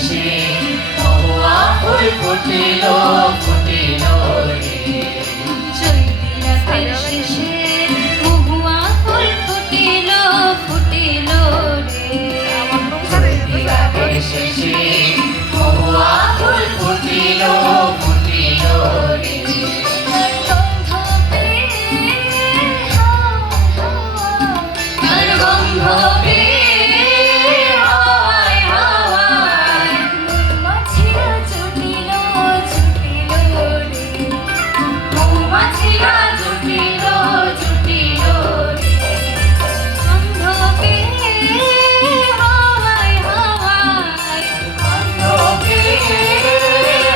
শেষে মহুয়া ফুল ফুটিল ফুটিল রে। চৈতি রাতের শেষে মহুয়া ফুল ফুটিল ফুটিল রে। চৈতি রাতের শেষে মহুয়া ফুল ফুটিল ফুটিল রে। তার গন্ধ পেয়ে হাওয়ায় হাওয়ায় মৌমাছিরা ছুটিল ছুটিল রে। মৌমাছিরা ছুটিল ছুটিল রে। গন্ধ পেয়ে হাওয়ায় হাওয়ায় গন্ধ পেয়ে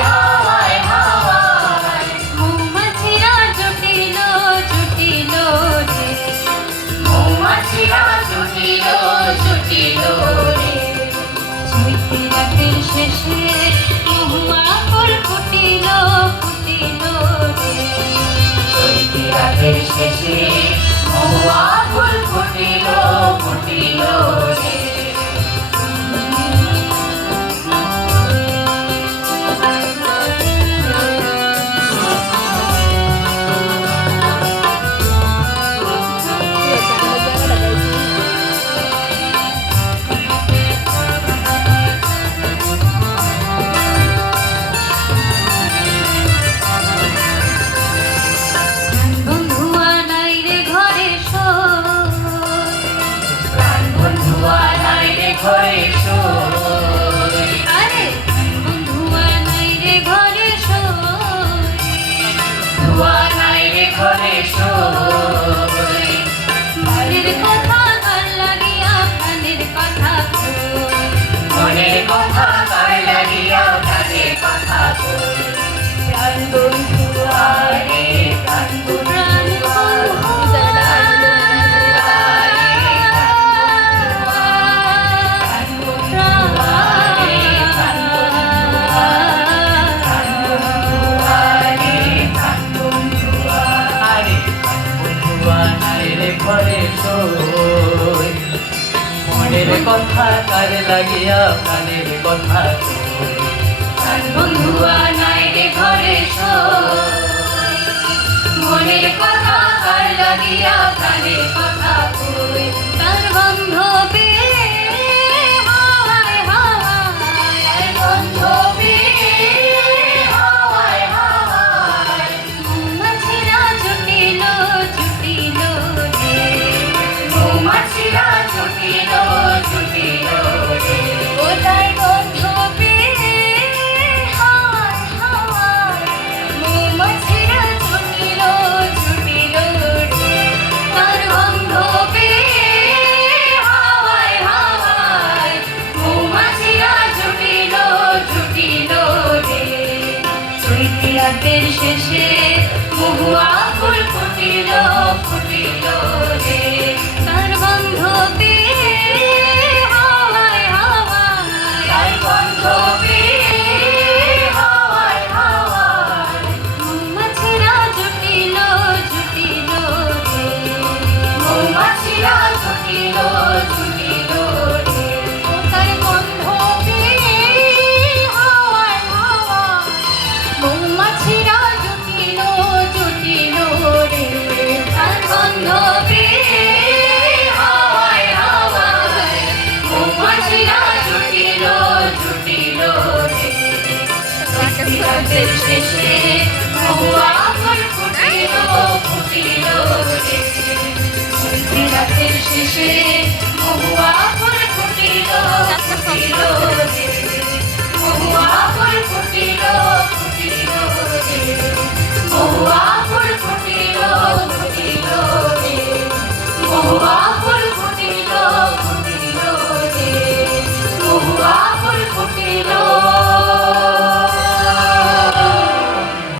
হাওয়ায় হাওয়ায় মৌমাছিরা ছুটিল ছুটিল রে। মৌমাছিরা ছুটিল ছুটিল রে। চৈতি রাতের শেষে মহুয়া ফুল ফুটিল ফুটিল রে। চৈতি রাতের শেষে মহুয়া ফুল ফুটিল ফুটিল রে। বন্ধুয়া নাই রে ঘরে শোয়। প্রাণ বন্ধুয়া নাই রে ঘরে শোয়। আরে বন্ধুয়া নাই রে ঘরে শোয়। ধুয়া নাই রে ঘরে শোয়। মনের কথা কার লাগিয়া প্রাণের কথা কই। মনের কথা কার লাগিয়া প্রাণের কথা কই। প্রাণ বন্ধুয়া রে প্রাণ প্রাণ মনের কথা কার লাগিয়া প্রাণের কথা কই। প্রাণ বন্ধুয়া নাই রে ঘরে শোয়। মনের কথা কার লাগিয়া প্রাণের কথা কই। তার গন্ধ পেয়ে হাওয়ায় হাওয়ায় তার গন্ধ পেয়ে হাওয়ায় হাওয়ায় মৌমাছিরা ছুটিল ছুটিল রে। মৌমাছিরা ছুটিল ছুটিল রে। ও তার গন্ধ পেয়ে হাওয়ায় হাওয়ায় মৌমাছিরা ছুটিল ছুটিল রে। তার গন্ধ পেয়ে হাওয়ায় হাওয়ায় মৌমাছিরা ছুটিল ছুটিল রে। চৈতি রাতের শেষে মহুয়া ফুল ফুটিল ফুটিল রে। তার গন্ধ পেয়ে হাওয়ায় হাওয়ায় তার গন্ধ পেয়ে হাওয়ায় হাওয়ায় মৌমাছিরা ছুটিল ছুটিল রে। মৌমাছিরা ছুটিল ছুটিল রে। ও তার গন্ধ পেয়ে হাওয়ায় হাওয়ায় মৌমাছিরা ছুটিল ছুটিল রে। তার গন্ধ পেয়ে হাওয়ায় হাওয়ায় মৌমাছিরা ছুটিল ছুটিল রে। চৈতি রাতের শেষে মহুয়া ফুল ফুটিল ফুটিল রে। চৈতি রাতের শেষে মহুয়া